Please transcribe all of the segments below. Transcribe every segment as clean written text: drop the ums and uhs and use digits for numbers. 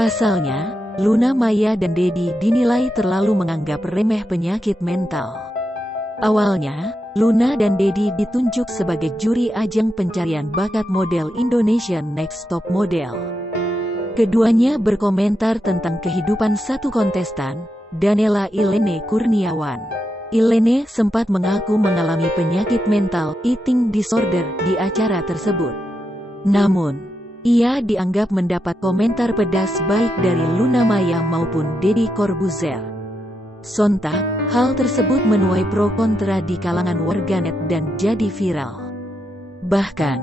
Pasalnya, Luna Maya dan Dedi dinilai terlalu menganggap remeh penyakit mental. Awalnya, Luna dan Dedi ditunjuk sebagai juri ajang pencarian bakat model Indonesian Next Top Model. Keduanya berkomentar tentang kehidupan satu kontestan, Danella Ilene Kurniawan. Ilene sempat mengaku mengalami penyakit mental, eating disorder, di acara tersebut. Namun, ia dianggap mendapat komentar pedas baik dari Luna Maya maupun Deddy Corbuzier. Sontak, hal tersebut menuai pro kontra di kalangan warganet dan jadi viral. Bahkan,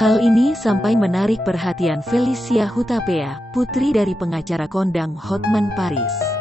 hal ini sampai menarik perhatian Felicia Hutapea, putri dari pengacara kondang Hotman Paris.